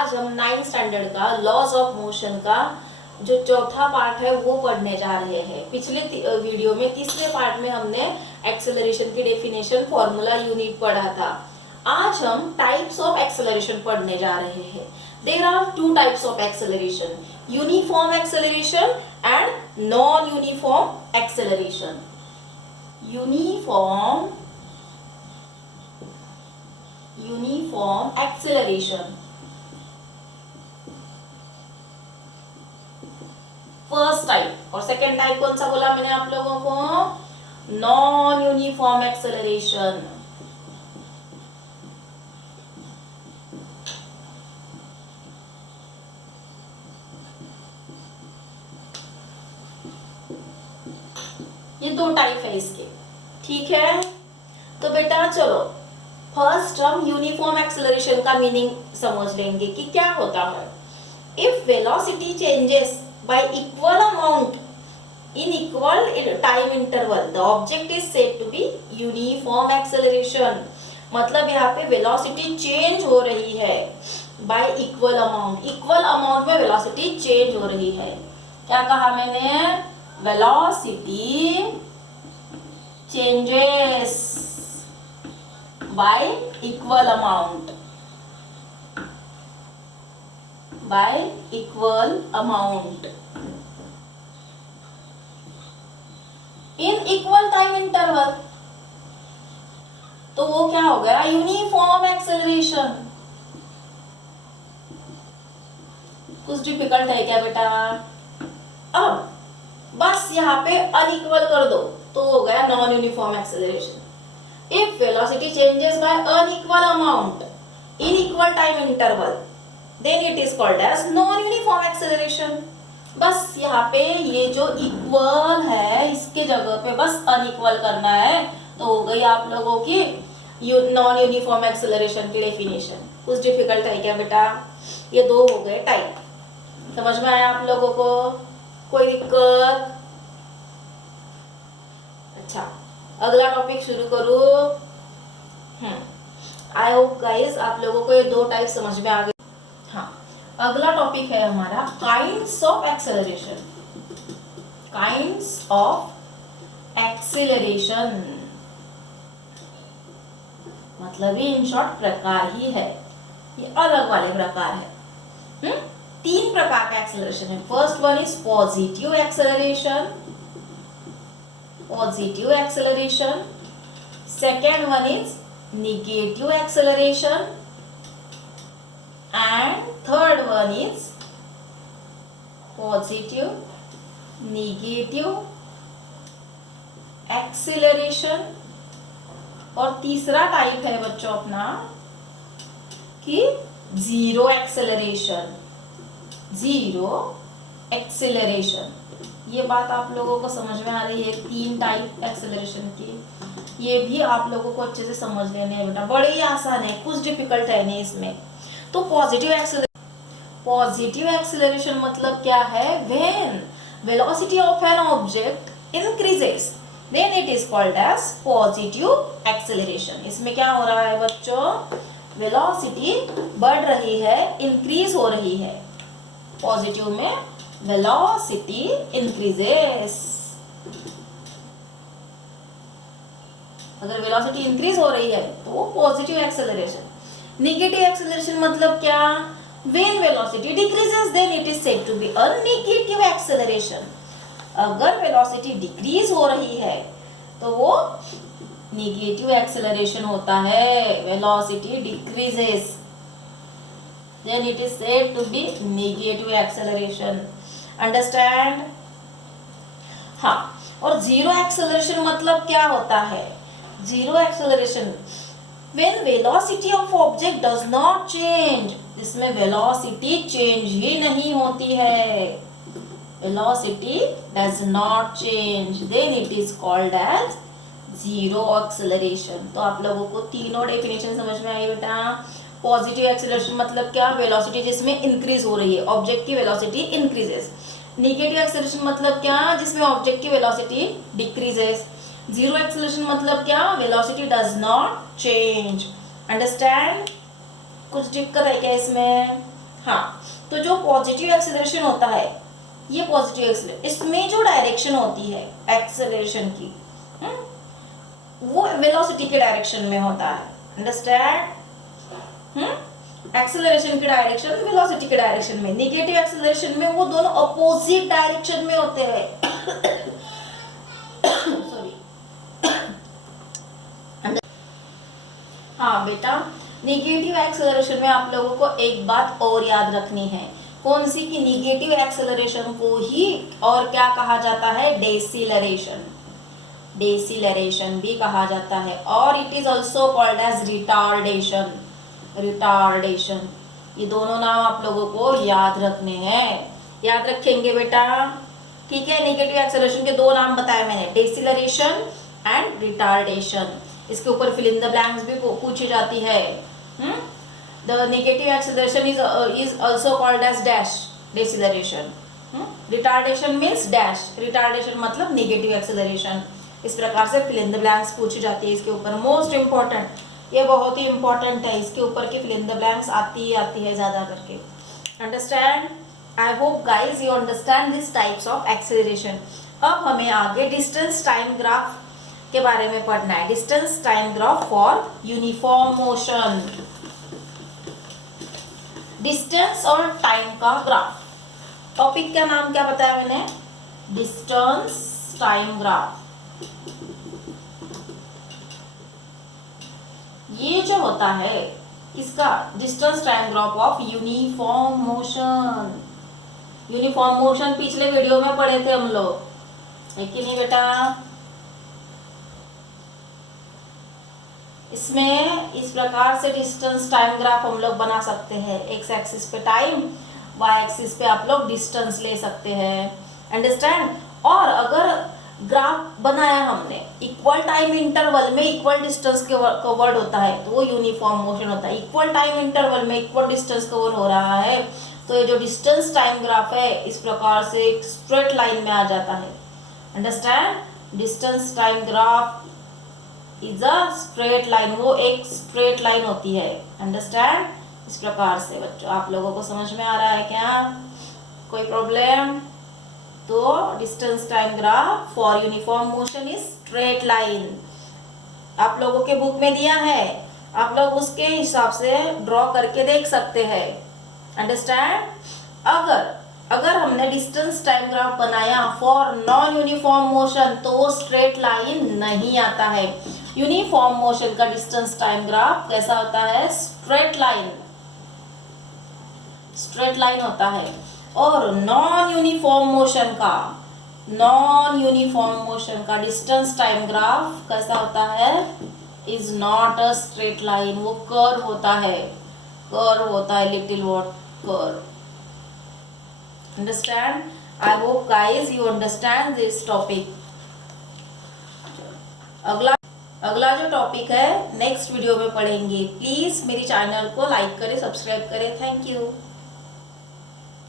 आज हम 9th standard का लॉज ऑफ मोशन का जो चौथा पार्ट है वो पढ़ने जा रहे हैं। पिछले वीडियो में तीसरे पार्ट में हमने एक्सेलरेशन की डेफिनेशन, फॉर्मूला, यूनिट पढ़ा था। आज हम टाइप्स ऑफ एक्सेलरेशन पढ़ने जा रहे हैं। There are two types of acceleration, uniform acceleration and non uniform acceleration. Uniform acceleration first type, और सेकेंड टाइप कौन सा बोला मैंने आप लोगों को? Non uniform acceleration. ये दो टाइप है इसके, ठीक है। तो बेटा चलो फर्स्ट हम यूनिफॉर्म एक्सेलरेशन का मीनिंग समझ लेंगे कि क्या होता है। If velocity changes by equal amount in equal time interval, the object is said to be uniform acceleration। मतलब यहाँ पे वेलोसिटी चेंज हो रही है by equal amount, equal amount में वेलोसिटी चेंज हो रही है। क्या कहा मैंने? Velocity changes by equal amount, by equal amount in equal time interval। तो वो क्या हो गया? Uniform acceleration. कुछ डिफिकल्ट है क्या बेटा? अब बस यहाँ पे अनइक्वल कर दो तो हो गया non uniform acceleration. If velocity changes by unequal amount in equal time interval, then it is called as non-uniform acceleration। बस यहाँ पे ये जो इक्वल है इसके जगह पे बस अनइक्वल करना है तो हो गई आप लोगों की नॉन यूनिफॉर्म एक्सेलरेशन की डेफिनेशन। कुछ डिफिकल्ट है क्या बेटा? ये दो हो गए टाइप। समझ में आया आप लोगों को? कोई दिक्कत? अच्छा, अगला टॉपिक शुरू करूँ। आई होप गाइस आप लोगों को ये दो टाइप समझ में आ गए। हाँ, अगला टॉपिक है हमारा kinds of acceleration. Kinds of acceleration मतलब ये इन शॉर्ट प्रकार ही है, ये अलग वाले प्रकार है। तीन प्रकार का एक्सेलरेशन है। First one is positive acceleration, positive acceleration. Second one is negative acceleration and third one is positive negative acceleration। और तीसरा टाइप है बच्चों अपना कि जीरो एक्सेलरेशन, जीरो एक्सेलरेशन। ये बात आप लोगों को समझ में आ रही है? तीन टाइप एक्सेलरेशन की, ये भी आप लोगों को अच्छे से समझ लेने हैं बेटा, बड़े ही आसान है, कुछ डिफिकल्ट है नहीं इसमें। तो पॉजिटिव एक्सेलरेशन मतलब क्या है? When velocity of an object increases then it is called as positive acceleration. इसमें क्या हो रहा है बच्चों? वेलोसिटी बढ़ रही है, इंक्रीज हो रही है। पॉजिटिव में वेलोसिटी इंक्रीजेस, अगर वेलोसिटी इंक्रीज हो रही है तो वो पॉजिटिव एक्सेलरेशन। नेगेटिव एक्सेलरेशन मतलब क्या? When velocity decreases then it is said to be a negative acceleration। अगर वेलोसिटी डिक्रीज हो रही है तो वो नेगेटिव एक्सेलरेशन होता है। Velocity decreases then it is said to be negative acceleration। Understand? हाँ, और जीरो एक्सेलरेशन मतलब क्या होता है? Zero acceleration when velocity of object does not change, इसमें velocity change ही नहीं होती है। velocity does not change then it is called as zero acceleration। तो आप लोगों को तीनों डेफिनेशन समझ में आई बेटा? पॉजिटिव एक्सेलरेशन मतलब क्या? वेलोसिटी जिसमें इंक्रीज हो रही है, ऑब्जेक्ट की वेलोसिटी इंक्रीजेस। नेगेटिव एक्सेलरेशन मतलब क्या? जिसमें ऑब्जेक्ट की वेलोसिटी डिक्रीजेस। जीरो एक्सेलरेशन मतलब क्या? Velocity does not change. Understand? कुछ दिक्कत है क्या इसमें? हाँ, तो जो पॉजिटिव एक्सेलरेशन होता है, ये पॉजिटिव एक्सेलरेशन, इसमें जो डायरेक्शन होती है एक्सेलरेशन की, वो वेलोसिटी के डायरेक्शन में होता है। अंडरस्टैंड? एक्सेलरेशन की डायरेक्शन वेलोसिटी के डायरेक्शन में, नेगेटिव एक्सेलरेशन में वो दोनों अपोजिट डायरेक्शन में होते हैं। सॉरी। हाँ बेटा, नेगेटिव एक्सेलरेशन में आप लोगों को एक बात और याद रखनी है। कौन सी? की नेगेटिव एक्सेलरेशन को ही और क्या कहा जाता है? डेसिलरेशन। डेसिलरेशन भी कहा जाता है, और it is also called as retardation. Retardation, ये दोनों नाम आप लोगों को याद रखने हैं। याद रखेंगे बेटा, ठीक है। नेगेटिव एक्सेलरेशन के दो नाम बताए मैंने, डेसिलरेशन एंड रिटार्डेशन। इसके ऊपर फिल इन द ब्लैंक्स भी पूछी जाती है। The negative acceleration is also called as dash deceleration. Retardation means dash, retardation मतलब नेगेटिव एक्सेलरेशन। इस प्रकार से फिल इन द ब्लैंक्स पूछी जाती है इसके ऊपर। मोस्ट इंपॉर्टेंट, ये बहुत ही इंपॉर्टेंट है, इसके ऊपर की फिल इन द ब्लैंक्स आती है ज्यादा करके। Understand? I hope guys you understand this types of acceleration. अब हमें आगे डिस्टेंस टाइम ग्राफ के बारे में पढ़ना है। Distance time graph for uniform motion. Distance और टाइम का ग्राफ। टॉपिक का नाम क्या बताया मैंने? Distance time graph. ये जो होता है इसका distance time graph of uniform motion. Uniform motion पिछले वीडियो में पढ़े थे हम लोग, है कि नहीं बेटा? इसमें इस प्रकार से डिस्टेंस टाइम ग्राफ हम लोग बना सकते हैं। एक्स एक्सिस पे टाइम, वाई एक्सिस पे आप लोग डिस्टेंस ले सकते हैं। अंडरस्टैंड? और अगर ग्राफ बनाया हमने इक्वल टाइम इंटरवल में इक्वल डिस्टेंस कवर्ड होता है तो वो यूनिफॉर्म मोशन होता है। इक्वल टाइम इंटरवल में इक्वल डिस्टेंस कवर हो रहा है तो ये जो डिस्टेंस टाइम ग्राफ है इस प्रकार से एक स्ट्रेट लाइन में आ जाता है। Understand? Distance time graph is a straight line, वो एक स्ट्रेट लाइन होती है। अंडरस्टैंड? इस प्रकार से बच्चों आप लोगों को समझ में आ रहा है क्या? कोई प्रॉब्लम? तो distance time graph for uniform motion is straight line. आप लोगों के बुक में दिया है, आप लोग उसके हिसाब से ड्रॉ करके देख सकते हैं। अंडरस्टैंड? अगर हमने डिस्टेंस टाइम ग्राफ बनाया फॉर नॉन यूनिफॉर्म मोशन तो वो स्ट्रेट लाइन नहीं आता है। यूनिफॉर्म मोशन का डिस्टेंस टाइम ग्राफ कैसा होता है? स्ट्रेट लाइन, स्ट्रेट लाइन होता है। और नॉन यूनिफॉर्म मोशन का डिस्टेंस टाइम ग्राफ कैसा होता है? Is not a straight line, वो कर्व होता है, little what curve. Understand? I hope guys you understand this topic. अगला जो टॉपिक है नेक्स्ट वीडियो में पढ़ेंगे। प्लीज मेरी चैनल को लाइक करें, सब्सक्राइब करें। Thank you.